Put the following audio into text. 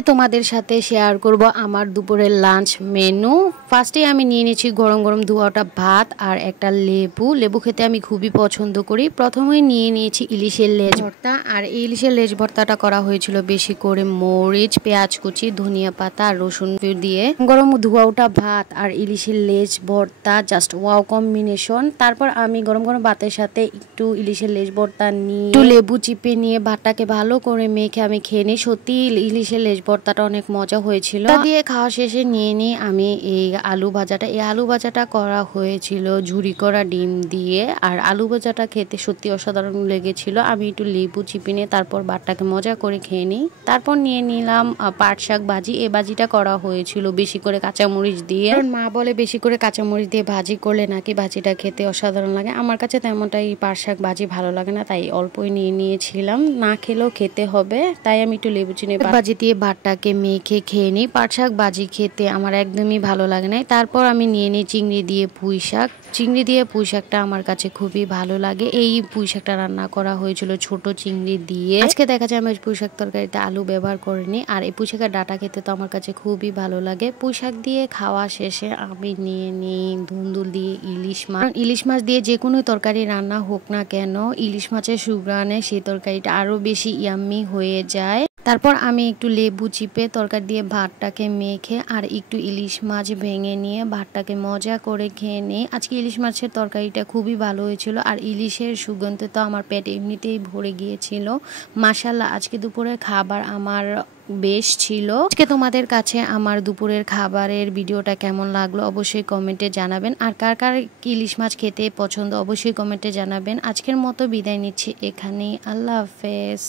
তোমাদের সাথে শেয়ার করব আমার দুপুরের লাঞ্চ মেনু। ফার্স্টে আমি নিয়ে নিয়েছি গরম গরম ধোয়াটা ভাত আর একটা লেবু খেতে আমি খুবই পছন্দ করি। প্রথমে নিয়ে নিয়েছি ইলিশের লেজ ভর্তা, আর এই ইলিশের লেজ ভর্তাটা করা হয়েছিল বেশি করে মরিচ, পেঁয়াজ কুচি, ধনিয়া পাতা আর রসুন দিয়ে। গরম ধোয়াটা ভাত আর ইলিশের লেজ ভর্তা জাস্ট ওয়াও কম্বিনেশন। তারপর আমি গরম গরম ভাতের সাথে একটু ইলিশের লেজ ভর্তা নিয়ে একটু লেবু চিপে নিয়ে ভাতটাকে ভালো করে মেখে আমি খেয়ে নিই। সত্যি ইলিশের লেজ ভর্তাটা অনেক মজা হয়েছিল। দিয়ে খাওয়া শেষে নিয়ে নিই আমি এই আলু ভাজাটা। এই আলু ভাজাটা করা হয়েছিল ঝুরি করা ডিম দিয়ে, আর আলু ভাজাটা খেতে সত্যি অসাধারণ লেগেছিল। আমি একটু লেবু চিপে নিয়ে তারপর ভাতটাকে মজা করে খেয়ে নিই। তারপর নিয়ে নিলাম পাট শাক ভাজি। এই ভাজিটা করা হয়েছিল বেশি করে কাঁচামরিচ দিয়ে, কারণ মা বলে বেশি করে কাঁচামরিচ দিয়ে ভাজি করলে নাকি ভাজিটা খেতে অসাধারণ লাগে। আমার কাছে তেমনটাই পাট শাক ভাজি ভালো লাগে না, তাই অল্পই নিয়ে নিয়েছিলাম। না খেলেও খেতে হবে, তাই আমি একটু লেবু চিনি ভাজি দিয়ে ভাতটাকে মেখে খেয়ে নিই। পাট শাক ভাজি খেতে আমার একদমই ভালো লাগে না। তারপর আমি নিয়ে নিই চিংড়ি দিয়ে পুঁই শাক। চিংড়ি দিয়ে পুঁই শাকটা আমার কাছে খুবই ভালো লাগে। এই পুঁই শাকটা রান্না করা হয়েছিল ছোট চিংড়ি দিয়ে। আজকে দেখা যায় আমি পুঁই শাক তরকারিতে আলু ব্যবহার করিনি। আর এই পুঁই শাকের ডাঁটা খেতে তো আমার কাছে খুবই ভালো লাগে। পুঁই শাক দিয়ে খাওয়া শেষে আমি নিয়ে নিই ধুন্দুল দিয়ে ইলিশ মাছ। ইলিশ মাছ দিয়ে যে কোনো তরকারি রান্না হোক না কেন, ইলিশ মাছের সুঘ্রাণে সেই তরকারিটা আরো বেশি ইয়াম্মি হয়ে যায়। তারপর আমি একটু লেবু চিপে তরকারি দিয়ে ভাতটাকে মেখে আর একটু ইলিশ মাছ ভেঙে নিয়ে ভাতটাকে মজা করে খেয়ে নিই। আজকে ইলিশ মাছের তরকারিটা খুবই ভালো হয়েছিল, আর ইলিশের সুগন্ধে তো আমার পেট এমনিতেই ভরে গিয়েছিল। মাশাআল্লাহ, আজকে দুপুরের খাবার আমার বেশ ছিল। আজকে তোমাদের কাছে আমার দুপুরের খাবারের ভিডিওটা কেমন লাগলো অবশ্যই কমেন্টে জানাবেন, আর কার কার ইলিশ মাছ খেতে পছন্দ অবশ্যই কমেন্টে জানাবেন। আজকের মতো বিদায় নিচ্ছি এখানেই। আল্লাহ হাফেজ।